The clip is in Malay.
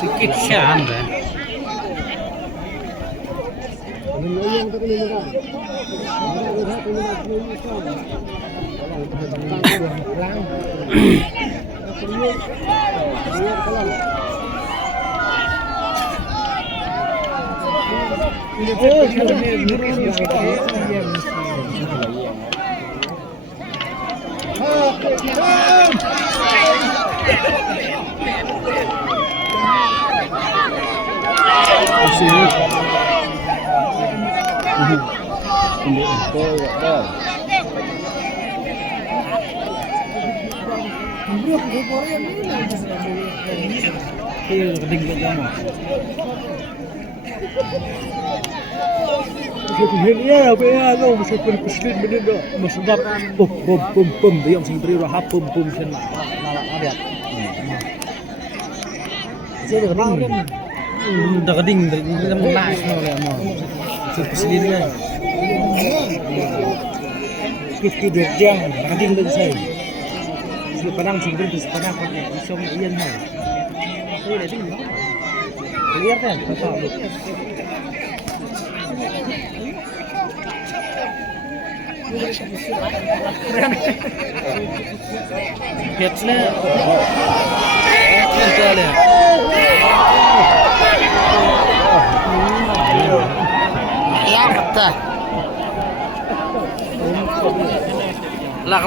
Sikit siya anda. يا بيا لو مش هكون بسلين من هنا مش ضرب بوم بوم بوم بوم بيوم سيبري راح بوم بوم شن لا أبيض زي دغدين دغدين من ناس ما ولا ما شوف بسلين يا كيف كده جام دغدين بنساي شوف بدang سيبري بس بدang كده يسوي إيان هاي هو اللي دين clear kan Hitsnya ya betul. Lah